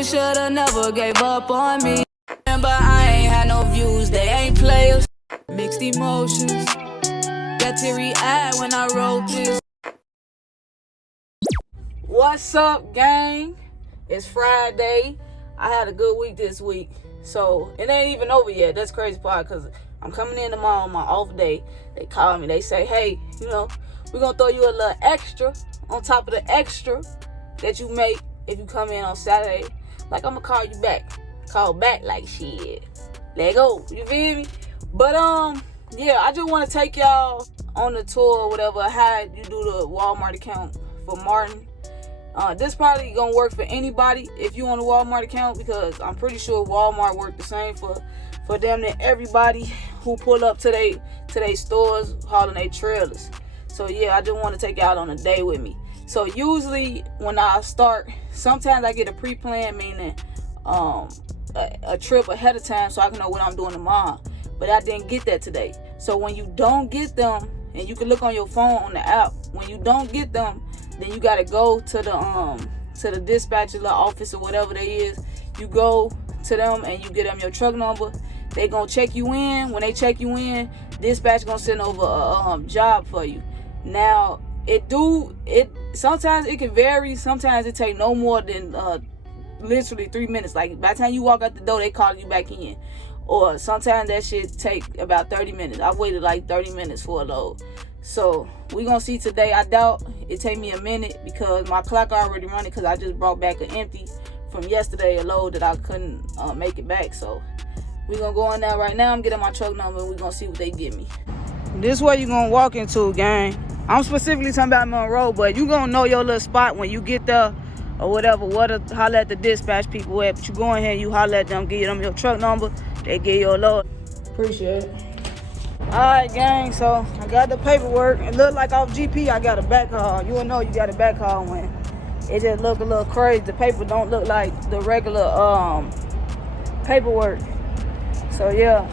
You should've never gave up on me. Remember, I ain't had no views, they ain't players. Mixed emotions, got teary-eyed when I wrote this. What's up, gang? It's Friday. I had a good week this week, so it ain't even over yet. That's crazy part, because I'm coming in tomorrow on my off day. They call me, they say, hey, we're gonna throw you a little extra on top of the extra that you make if you come in on Saturday. Like, I'm gonna call you back. Call back like shit. Let go. You feel me? But yeah, I just want to take y'all on the tour or whatever, how you do the Walmart account for Marten. This probably gonna work for anybody if you on a Walmart account, because I'm pretty sure Walmart work the same for damn near everybody who pull up to they stores hauling their trailers. So yeah, I just want to take y'all on a day with me. So usually when I start, sometimes I get a pre-plan, meaning a trip ahead of time so I can know what I'm doing tomorrow. But I didn't get that today. So when you don't get them, and you can look on your phone on the app, when you don't get them, then you gotta go to the dispatcher office or whatever they is. You go to them and you get them your truck number. They gonna check you in. When they check you in, dispatch gonna send over a job for you. Now sometimes it can vary. Sometimes it take no more than literally 3 minutes. Like, by the time you walk out the door, they call you back in. Or sometimes that shit take about 30 minutes. I waited like 30 minutes for a load. So we gonna see today. I doubt it take me a minute because my clock already running, because I just brought back an empty from yesterday, a load that I couldn't make it back. So we gonna go on there right now. I'm getting my truck number and we gonna see what they give me. This way you gonna walk into, gang. I'm specifically talking about Monroe, but you gonna know your little spot when you get there or whatever. Holler at the dispatch people at. But you go in here, you holler at them, give them your truck number. They give you a load. Appreciate it. Alright, gang, so I got the paperwork. It looked like off GP I got a backhaul. You will know you got a backhaul when it just look a little crazy. The paper don't look like the regular paperwork. So yeah.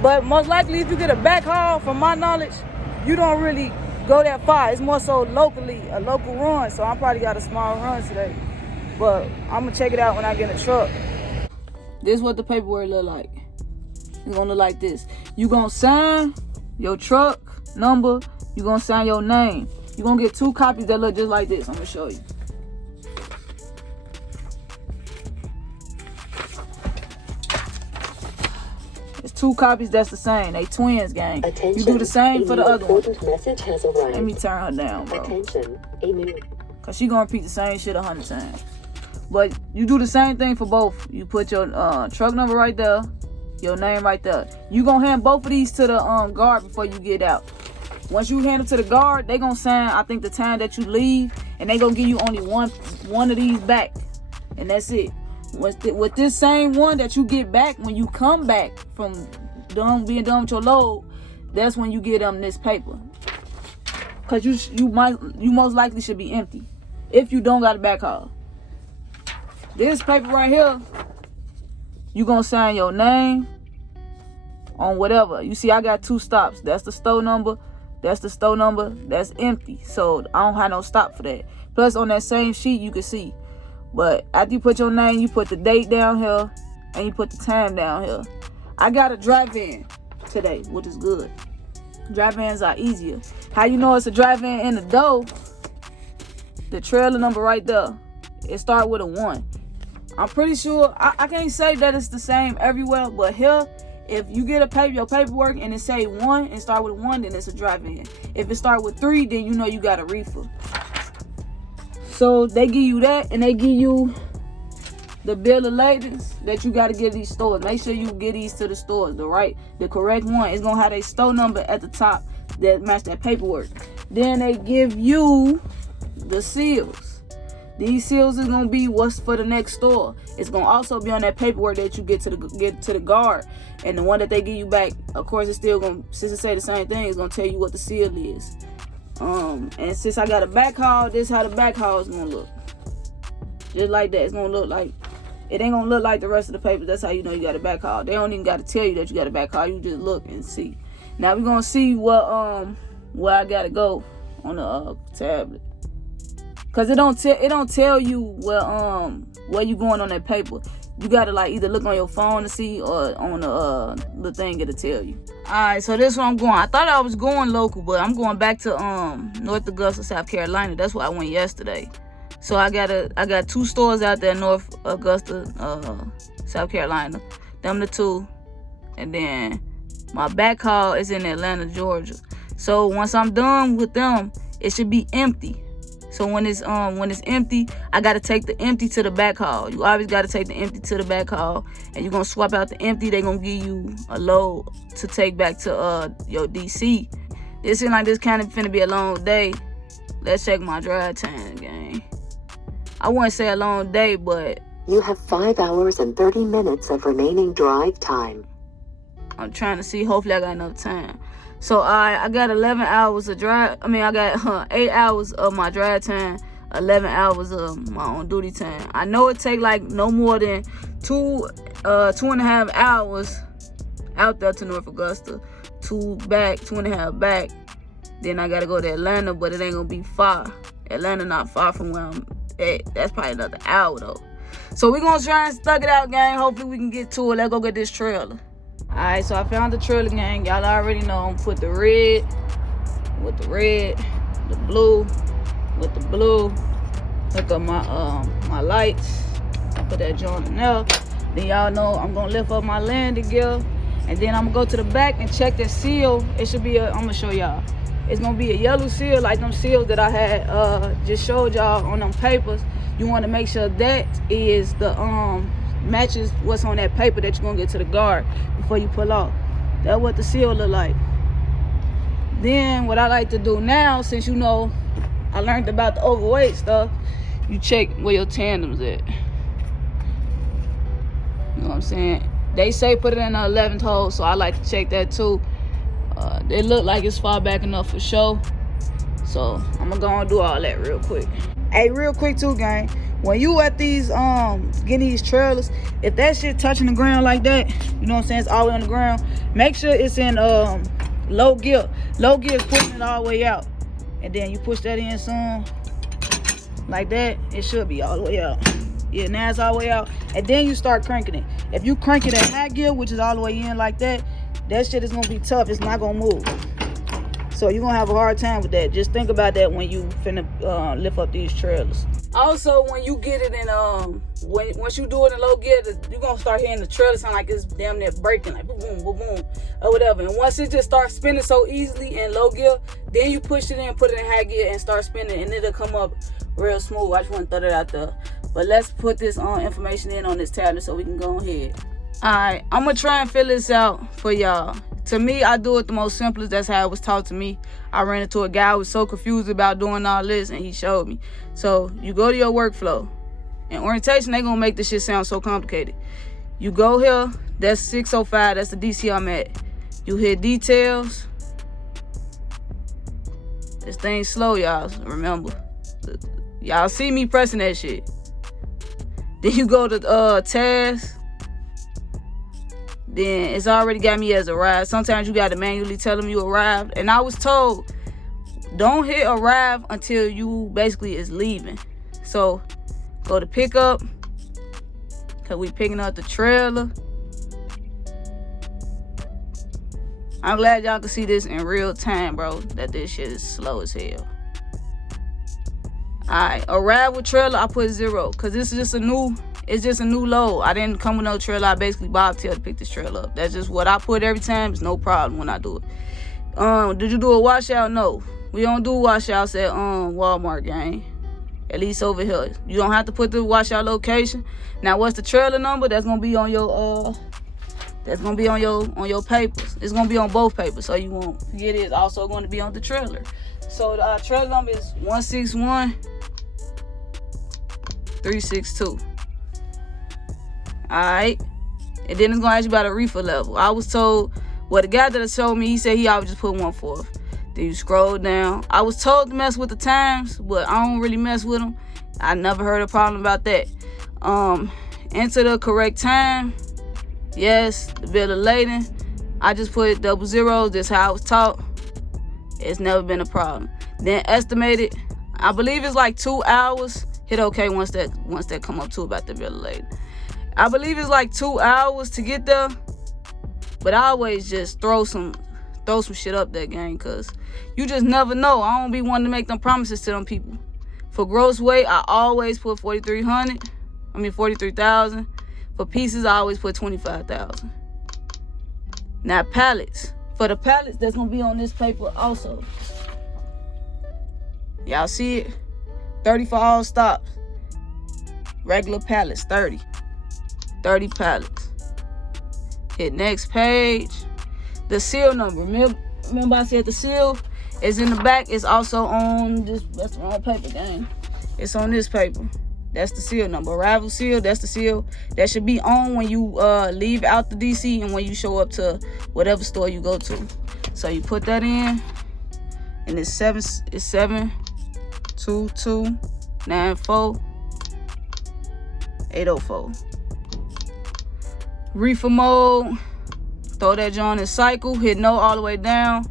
But most likely if you get a backhaul, from my knowledge, you don't really go that far. It's more so locally, a local run. So I probably got a small run today. But I'm gonna check it out when I get in the truck. This is what the paperwork look like. It's gonna look like this. You gonna sign your truck number. You gonna sign your name. You gonna get 2 copies that look just like this. I'm gonna show you. It's 2 copies that's the same. They twins, gang. Attention, you do the same for the other one. Message has arrived. Let me turn her down, bro. Attention, cause she gonna repeat the same shit 100 times. But you do the same thing for both. You put your truck number right there, your name right there. You gonna hand both of these to the guard before you get out. Once you hand them to the guard, they gonna sign, I think, the time that you leave, and they gonna give you only one of these back, and that's it. With this same one that you get back when you come back from being done with your load, that's when you get them this paper. Cause you most likely should be empty if you don't got a backhaul. This paper right here, you gonna sign your name on whatever. You see, I got 2 stops. That's the store number. That's the store number. That's empty. So I don't have no stop for that. Plus, on that same sheet, you can see. But after you put your name, you put the date down here, and you put the time down here. I got a drive-in today, which is good. Drive-ins are easier. How you know it's a drive-in in the door? The trailer number right there. It starts with a 1. I'm pretty sure, I can't say that it's the same everywhere, but here, if you get your paperwork and it say 1 and start with 1, then it's a drive-in. If it start with 3, then you know you got a reefer. So they give you that, and they give you the bill of ladings that you got to get these stores. Make sure you get these to the stores, the correct one. It's gonna have a store number at the top that match that paperwork. Then they give you the seals. These seals is gonna be what's for the next store. It's gonna also be on that paperwork that you get to the guard, and the one that they give you back. Of course, it's still gonna, since it say the same thing, it's gonna tell you what the seal is. And since I got a backhaul, this is how the backhaul is gonna look. Just like that. It's gonna look like, it ain't gonna look like the rest of the papers. That's how you know you got a backhaul. They don't even got to tell you that you got a backhaul. You just look and see. Now we're gonna see what where I gotta go on the tablet. Cause it don't tell you where where you going on that paper. You gotta like either look on your phone to see or on the little thing it'll tell you. Alright, so this is where I'm going. I thought I was going local, but I'm going back to North Augusta, South Carolina. That's where I went yesterday. So I got 2 stores out there in North Augusta, South Carolina. Them the 2. And then my backhaul is in Atlanta, Georgia. So once I'm done with them, it should be empty. So when it's empty, I gotta take the empty to the backhaul. You always gotta take the empty to the backhaul, and you're gonna swap out the empty. They gonna give you a load to take back to your DC. It seems like this kind of finna be a long day. Let's check my drive time, gang. I wouldn't say a long day, but you have 5 hours and 30 minutes of remaining drive time. I'm trying to see. Hopefully, I got enough time. So I got 11 hours of drive. I got 8 hours of my drive time, 11 hours of my on duty time. I know it take like no more than 2.5 hours out there to North Augusta, 2.5 back. Then I gotta go to Atlanta, but it ain't gonna be far. Atlanta not far from where I'm at. That's probably another hour though. So we gonna try and stuck it out, gang. Hopefully we can get to it. Let's go get this trailer. Alright, so I found the trailer, gang. Y'all already know I'm put the red with the red, the blue with the blue. Hook up my lights. I put that joint in there. Then y'all know I'm gonna lift up my landing gear, and then I'm gonna go to the back and check the seal. It should be I'm gonna show y'all. It's gonna be a yellow seal like them seals that I had just showed y'all on them papers. You want to make sure that is the matches what's on that paper that you're gonna get to the guard before you pull off. That's what the seal look like. Then what I like to do now, since you know I learned about the overweight stuff, you check where your tandems at. You know what I'm saying? They say put it in the 11th hole, so I like to check that too. They look like it's far back enough for sure. So I'm gonna go and do all that real quick. Hey, real quick too, gang. When you at these getting these trailers, if that shit touching the ground like that, you know what I'm saying, it's all the way on the ground, make sure it's in low gear. Low gear is pushing it all the way out. And then you push that in some like that, it should be all the way out. Yeah, now it's all the way out. And then you start cranking it. If you crank it at high gear, which is all the way in like that, that shit is gonna be tough. It's not gonna move. So you're gonna have a hard time with that. Just think about that when you finna lift up these trailers. Also, when you get it in once you do it in low gear, you're gonna start hearing the trailer sound like it's damn near breaking, like boom, boom, boom, boom, or whatever. And once it just starts spinning so easily in low gear, then you push it in, put it in high gear, and start spinning, and it'll come up real smooth. I just want to throw that out there. But let's put this information in on this tablet so we can go ahead. Alright, I'm gonna try and fill this out for y'all. To me, I do it the most simplest. That's how it was taught to me. I ran into a guy who was so confused about doing all this, and he showed me. So you go to your workflow. In orientation, they gonna make this shit sound so complicated. You go here, that's 605, that's the DC I'm at. You hit details. This thing's slow, y'all, remember. Y'all see me pressing that shit. Then you go to tasks. Then it's already got me as arrived. Sometimes you got to manually tell them you arrived. And I was told, don't hit arrive until you basically is leaving. So go to pickup, because we picking up the trailer. I'm glad y'all can see this in real time, bro, that this shit is slow as hell. Alright, arrive with trailer, I put 0, because this is just a new... It's just a new load. I didn't come with no trailer. I basically bobtailed to pick this trailer up. That's just what I put every time. It's no problem when I do it. Did you do a washout? No. We don't do washouts at Walmart, gang. At least over here. You don't have to put the washout location. Now, what's the trailer number? That's gonna be on your your papers. It's gonna be on both papers, so you won't forget it. It's also going to be on the trailer. So the trailer number is 161362. Alright, and then it's gonna ask you about a reefer level. I was told, well, the guy that showed me, he said he always just put 1/4. Then you scroll down. I was told to mess with the times, but I don't really mess with them. I never heard a problem about that. Enter the correct time. Yes, the bill of lading. I just put 00. That's how I was taught. It's never been a problem. Then estimated, I believe it's like 2 hours. Hit okay once that come up to about the bill of lading. I believe it's like 2 hours to get there, but I always just throw some shit up there, gang, cause you just never know. I don't be wanting to make them promises to them people. For gross weight, I always put 43,000. For pieces, I always put 25,000. Now pallets. For the pallets, that's gonna be on this paper also. Y'all see it? 30 for all stops. Regular pallets, 30. 30 pallets. Hit next page. The seal number. Remember I said the seal is in the back. It's also on this. That's the wrong paper, gang. It's on this paper. That's the seal number. Arrival seal, that's the seal. That should be on when you leave out the DC and when you show up to whatever store you go to. So you put that in, and it's 72294 Reefer mode. Throw that joint in cycle. Hit no all the way down.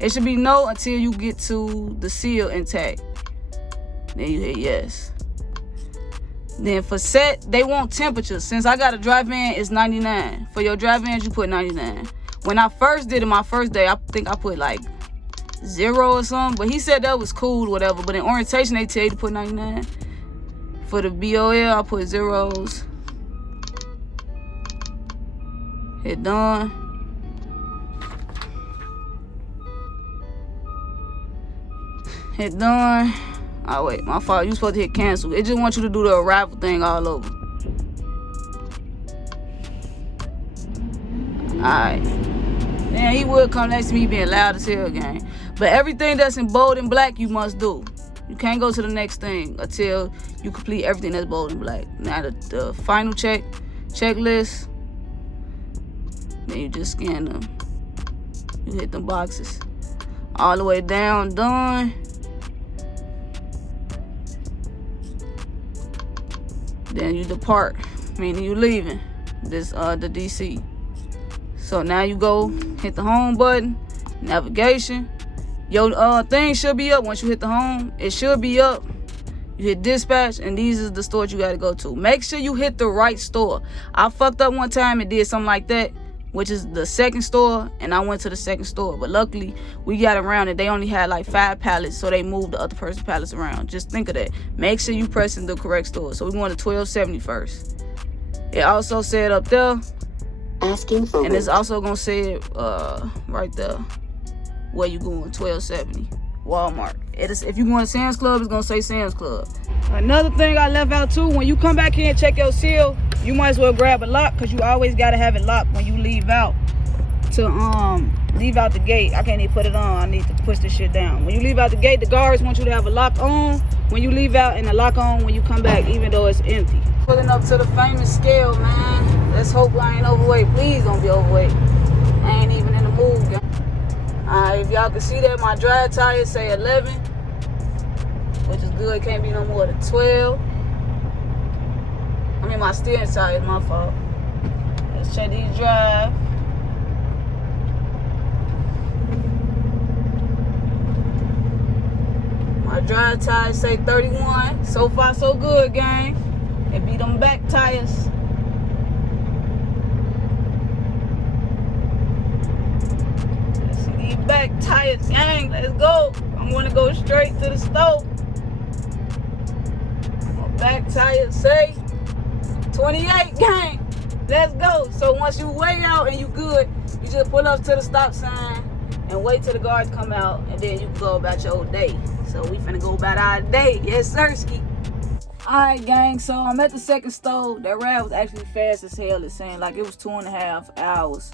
It should be no until you get to the seal intact. Then you hit yes. Then for set, they want temperature. Since I got a dry van, it's 99. For your dry vans, you put 99. When I first did it, my first day, I think I put like 0 or something. But he said that was cool, whatever. But in orientation, they tell you to put 99. For the BOL, I put 0s. Hit done. Hit done. Oh wait, my fault. You supposed to hit cancel. It just wants you to do the arrival thing all over. Alright. Man, he would come next to me being loud as hell, gang. But everything that's in bold and black, you must do. You can't go to the next thing until you complete everything that's bold and black. Now the final checklist. Then you just scan them. You hit them boxes. All the way down, done. Then you depart, meaning you leaving this the DC. So now you go hit the home button, navigation. Your thing should be up once you hit the home. It should be up. You hit dispatch, and these is the stores you gotta go to. Make sure you hit the right store. I fucked up one time and did something like that, which is the second store, and I went to the second store. But luckily, we got around it. They only had like 5 pallets, so they moved the other person's pallets around. Just think of that. Make sure you pressing the correct store. So we going to 1270 first. It also said up there, asking for and it's also gonna say it right there where you going, 1270 Walmart. It is, if you going to Sam's Club, it's gonna say Sam's Club. Another thing I left out too, when you come back here and check your seal, you might as well grab a lock, because you always gotta have it locked when you leave out to leave out the gate. I can't even put it on. I need to push this shit down. When you leave out the gate, the guards want you to have a lock on when you leave out and a lock on when you come back, even though it's empty. Pulling up to the famous scale, man. Let's hope I ain't overweight. Please don't be overweight. I ain't even in the mood, guys. Alright, if y'all can see that, my dry tires say 11, which is good. Can't be no more than 12. I mean, my steering tire is my fault. Let's check these drive. My dry tires say 31. So far, so good, gang. And be them back tires. Let's see these back tires, gang. Let's go. I'm gonna go straight to the stove. My back tires say 28, gang. Let's go. So once you weigh out and you good, you just pull up to the stop sign and wait till the guards come out, and then you can go about your day. So we finna go about our day. Yes, sirski. Alright, gang, so I'm at the second stove. That ride was actually fast as hell. It's saying like it was 2.5 hours.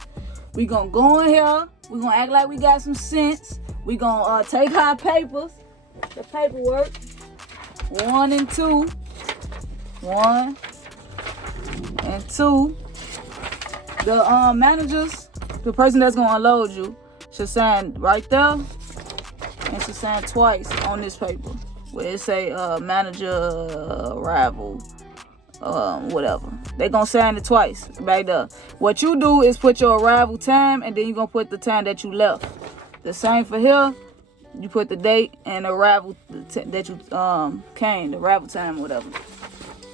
We gonna go in here. We gonna act like we got some sense. We gonna take our papers, the paperwork. 1 and 2. 1 and 2. The managers, the person that's gonna unload you, should sign right there, and should sign twice on this paper where it say manager arrival, whatever. They gonna sign it twice right there. What you do is put your arrival time, and then you gonna put the time that you left. The same for here. You put the date and the arrival that you came, the arrival time or whatever.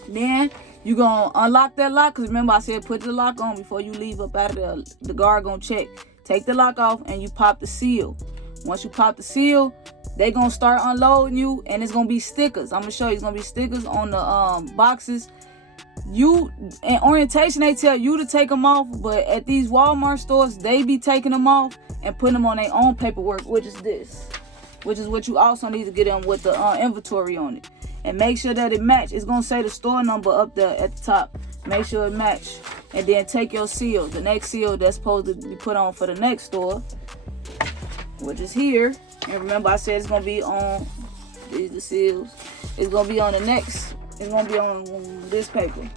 Then you gonna unlock that lock, because remember I said put the lock on before you leave up out of there. The guard gonna check. Take the lock off and you pop the seal. Once you pop the seal, they gonna start unloading you, and it's gonna be stickers. I'm gonna show you. It's gonna be stickers on the boxes. You in orientation, they tell you to take them off, but at these Walmart stores, they be taking them off and putting them on their own paperwork, which is this, which is what you also need to get them with the inventory on it, and make sure that it match. It's gonna say the store number up there at the top. Make sure it match, and then take your seal, the next seal that's supposed to be put on for the next store, which is here. And remember, I said it's gonna be on these the seals. It's gonna be on the next. It's gonna be on this paper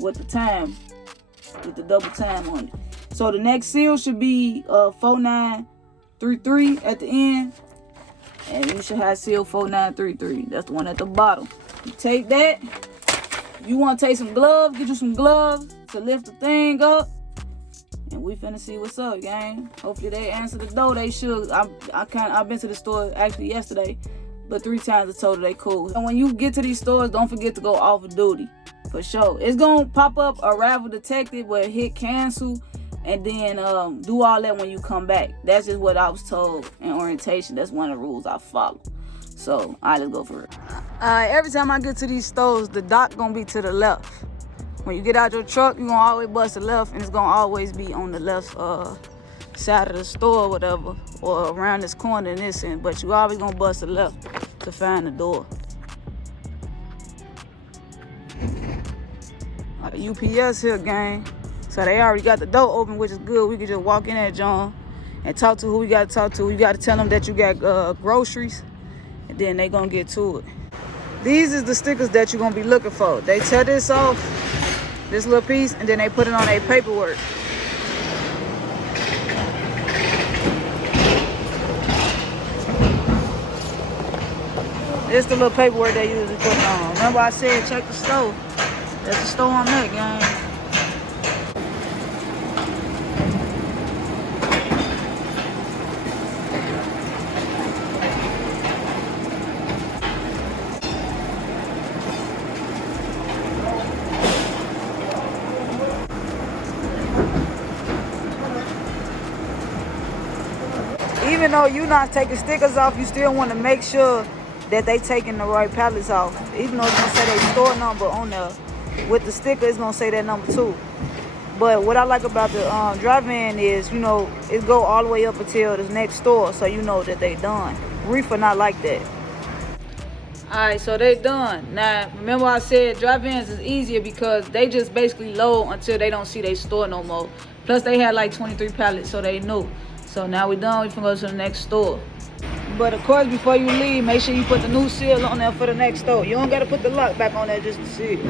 with the time, with the double time on it. So the next seal should be 4933 at the end, and you should have seal 4933. That's the one at the bottom. You take that. You want to take some gloves? Get you some gloves to lift the thing up, and we finna see what's up, gang. Hopefully they answer the door. They should. I've been to the store actually yesterday, but 3 times I told her they cool. And when you get to these stores, don't forget to go off of duty, for sure. It's gonna pop up arrival detected, but hit cancel, and then do all that when you come back. That's just what I was told in orientation. That's one of the rules I follow. So, all right, let's go for it. Every time I get to these stores, the dock gonna be to the left. When you get out your truck, you're gonna always bust the left, and it's gonna always be on the left side of the store or whatever, or around this corner in this end, but you always gonna bust the left to find the door. UPS here, gang. So they already got the door open, which is good. We can just walk in there, John, and talk to who we gotta talk to. You gotta tell them that you got groceries, and then they gonna get to it. These is the stickers that you're gonna be looking for. They tear this off, this little piece, and then they put it on their paperwork. This the little paperwork they usually put it on. Remember I said check the store. That's the store on that, gang. Even though you're not taking stickers off, you still want to make sure that they taking the right pallets off. Even though it's gonna say their store number on there, with the sticker it's gonna say that number too. But what I like about the drive-in is, you know, it go all the way up until the next store, so you know that they done. Reefer not like that. Alright, so they done. Now remember I said drive-ins is easier because they just basically load until they don't see their store no more. Plus they had like 23 pallets, so they knew. So now we done, we can go to the next store. But of course, before you leave, make sure you put the new seal on there for the next store. You don't gotta put the lock back on there just to see it.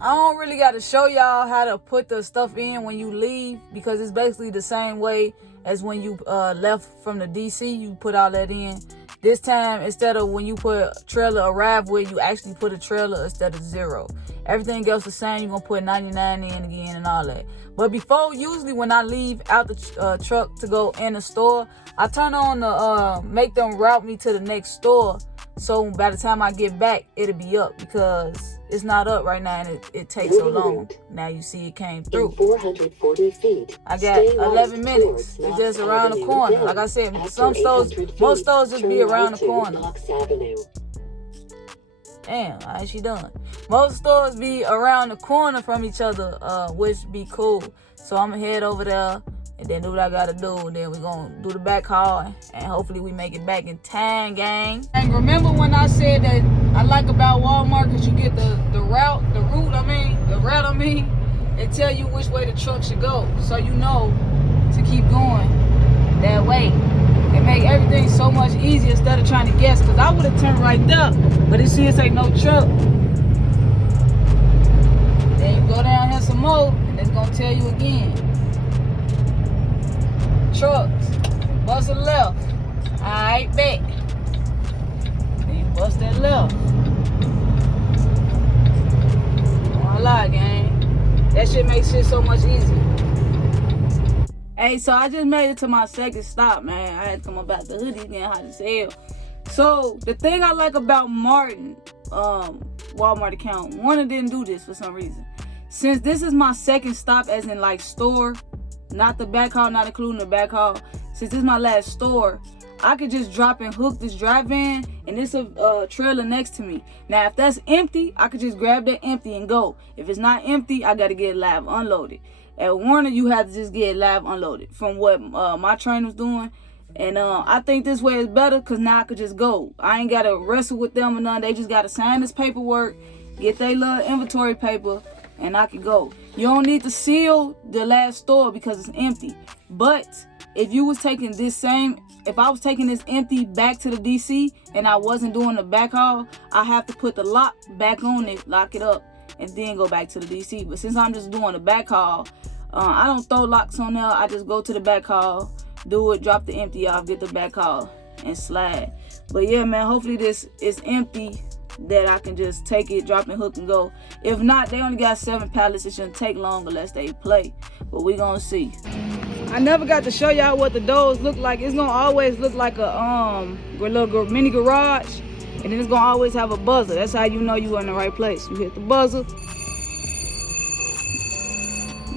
I don't really gotta show y'all how to put the stuff in when you leave, because it's basically the same way as when you left from the DC, you put all that in. This time, instead of when you put trailer arrive with, you actually put a trailer instead of 0. Everything else the same, you're gonna put 99 in again and all that. But before, usually when I leave out the truck to go in the store, I turn on the, make them route me to the next store. So by the time I get back, it'll be up, because it's not up right now and it takes so long. Now you see it came through. 440 feet. I got 11 minutes. It's just around the corner. Like I said, some stores, most stores just be around the corner. Damn, how is she done? Most stores be around the corner from each other, which be cool. So I'm gonna head over there and then do what I gotta do. And then we're gonna do the backhaul, and hopefully we make it back in time, gang. And remember when I said that I like about Walmart, because you get the route, it tell you which way the truck should go. So you know to keep going that way. It make everything so much easier instead of trying to guess, because I would have turned right there, but it seems like no truck. Then you go down here some more, and it's gonna tell you again. Trucks, bust a left. Alright, back. Then you bust that left. Don't lie, gang. That shit makes shit so much easier. Hey, so I just made it to my second stop, man. I had to come about the hoodie getting hot as hell. So the thing I like about Marten Walmart account, Warner didn't do this for some reason. Since this is my second stop, as in like store, not the backhaul, not including the backhaul. Since this is my last store, I could just drop and hook this dry van, and this a trailer next to me. Now, if that's empty, I could just grab that empty and go. If it's not empty, I gotta get it live unloaded. At Warner, you have to just get it live unloaded from what my trainer was doing. And I think this way is better because now I could just go. I ain't got to wrestle with them or nothing. They just got to sign this paperwork, get their little inventory paper, and I can go. You don't need to seal the last store because it's empty. But if you was taking if I was taking this empty back to the DC and I wasn't doing the backhaul, I have to put the lock back on it, lock it up, and then go back to the DC. But since I'm just doing the backhaul, I don't throw locks on there. I just go to the backhaul, do it, drop the empty off, get the backhaul, and slide. But yeah, man, hopefully this is empty that I can just take it, drop and hook and go. If not, they only got 7 pallets. It shouldn't take long unless they play. But we gonna see. I never got to show y'all what the doors look like. It's gonna always look like a little mini garage. And then it's gonna always have a buzzer. That's how you know you in the right place. You hit the buzzer.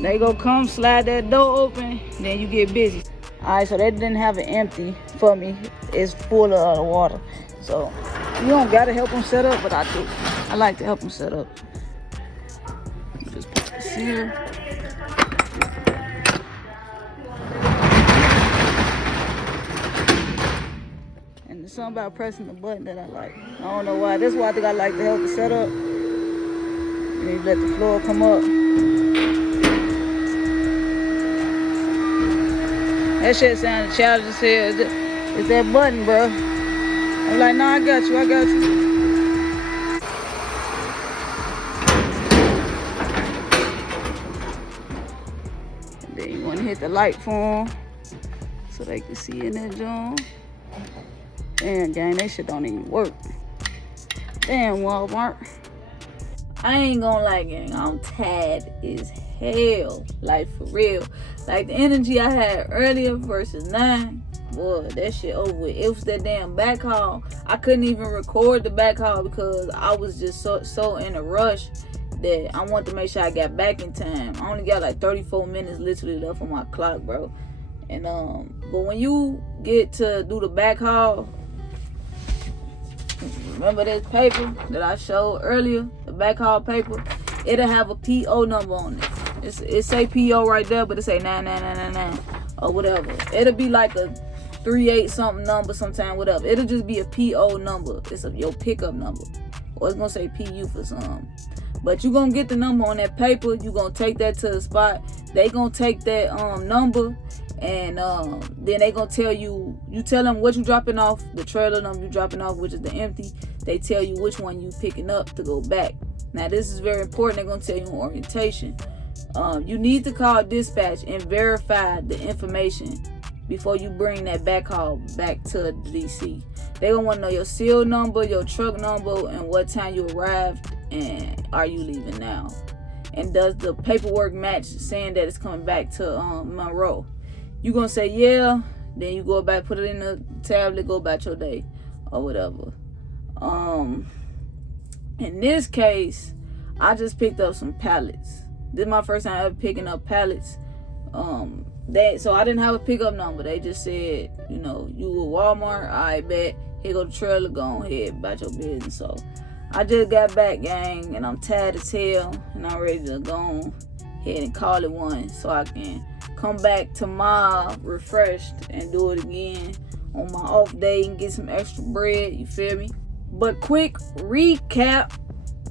They go come slide that door open, then you get busy. Alright, so they didn't have it empty for me. It's full of water. So you don't gotta help them set up, but I do. I like to help them set up. Just put this here. And there's something about pressing the button that I like. I don't know why. That's why I think I like to help it set up. And you let the floor come up. That shit sounded childish as hell. It's that button, bro. I'm like, nah, I got you. And then you want to hit the light for them so they can see in that joint. Damn, gang, that shit don't even work. Damn, Walmart. I ain't gonna lie, gang. I'm tired as hell. Like, for real. Like, the energy I had earlier versus 9, boy, that shit over with. It was that damn backhaul. I couldn't even record the backhaul because I was just so in a rush that I wanted to make sure I got back in time. I only got like 34 minutes literally left on my clock, bro. And but when you get to do the backhaul, remember this paper that I showed earlier, the backhaul paper? It'll have a PO number on it. It say PO right there, but it say 99999 or whatever. It'll be like a 38 something number sometime, whatever. It'll just be a PO number. It's your pickup number. Or it's gonna say PU for some. But you gonna get the number on that paper. You gonna take that to the spot. They gonna take that number, and then they gonna tell you tell them what you dropping off, the trailer number you dropping off, which is the empty. They tell you which one you picking up to go back. Now this is very important. They're gonna tell you in orientation. You need to call dispatch and verify the information before you bring that backhaul back to the DC. They gonna want to know your seal number, your truck number, and what time you arrived, and are you leaving now? And does the paperwork match saying that it's coming back to Monroe? You gonna say yeah, then you go back, put it in the tablet, go about your day or whatever. In this case, I just picked up some pallets. This is my first time ever picking up pallets. So I didn't have a pickup number. They just said, you a Walmart, I bet. Here go the trailer, go ahead about your business. So I just got back, gang, and I'm tired as hell, and I'm ready to go ahead and call it one so I can come back tomorrow refreshed and do it again on my off day and get some extra bread, you feel me? But quick recap,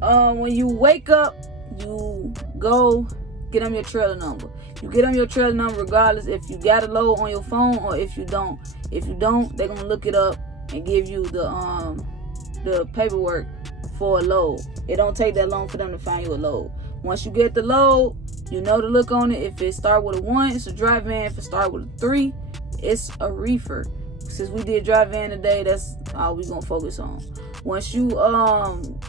when you wake up, you go get them your trailer number. You get them your trailer number regardless if you got a load on your phone or if you don't. If you don't, they're gonna look it up and give you the paperwork for a load. It don't take that long for them to find you a load. Once you get the load, you know to look on it. If it start with a 1, it's a dry van. If it start with a 3, it's a reefer. Since we did dry van today, that's all we gonna focus on. Once you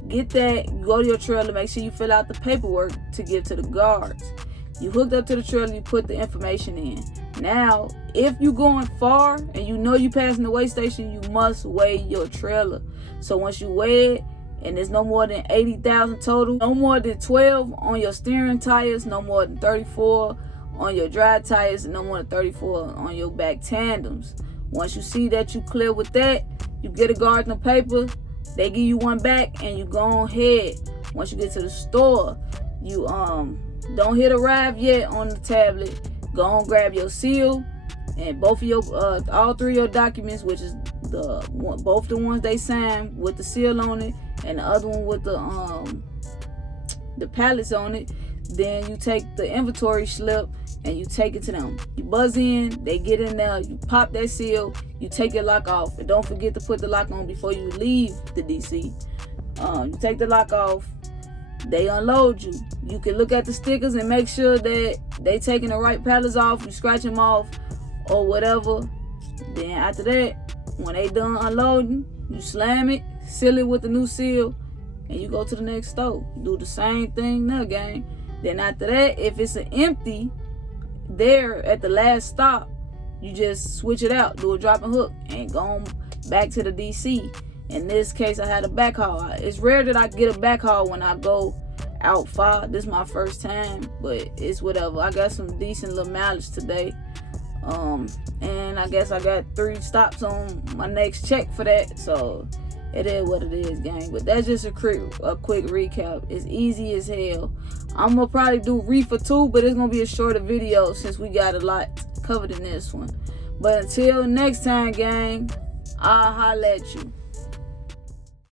get that, you go to your trailer, make sure you fill out the paperwork to give to the guards. You hooked up to the trailer, you put the information in. Now, if you going far and you know you passing the weigh station, you must weigh your trailer. So once you weigh it, and there's no more than 80,000 total, no more than 12 on your steering tires, no more than 34 on your drive tires, and no more than 34 on your back tandems. Once you see that you clear with that, you get a gardener paper, they give you one back, and you go ahead. Once you get to the store, you don't hit arrive yet on the tablet. Go on, grab your seal and both of your all three of your documents, which is both the ones they signed with the seal on it, and the other one with the pallets on it. Then you take the inventory slip and you take it to them. You buzz in, they get in there, you pop that seal, you take your lock off, and don't forget to put the lock on before you leave the DC. You take the lock off, they unload you. You can look at the stickers and make sure that they taking the right pallets off. You scratch them off or whatever. Then after that, when they done unloading, you slam it, seal it with the new seal, and you go to the next store. Do the same thing now, gang. Then after that, if it's an empty there at the last stop, you just switch it out, do a drop and hook, and go on back to the DC. In this case, I had a backhaul. It's rare that I get a backhaul when I go out far. This is my first time, but it's whatever. I got some decent little mileage today. And I guess I got 3 stops on my next check for that. So it is what it is, gang. But that's just a quick recap. It's easy as hell. I'm gonna probably do reefer too, but it's gonna be a shorter video since we got a lot covered in this one. But until next time, gang, I'll holla at you.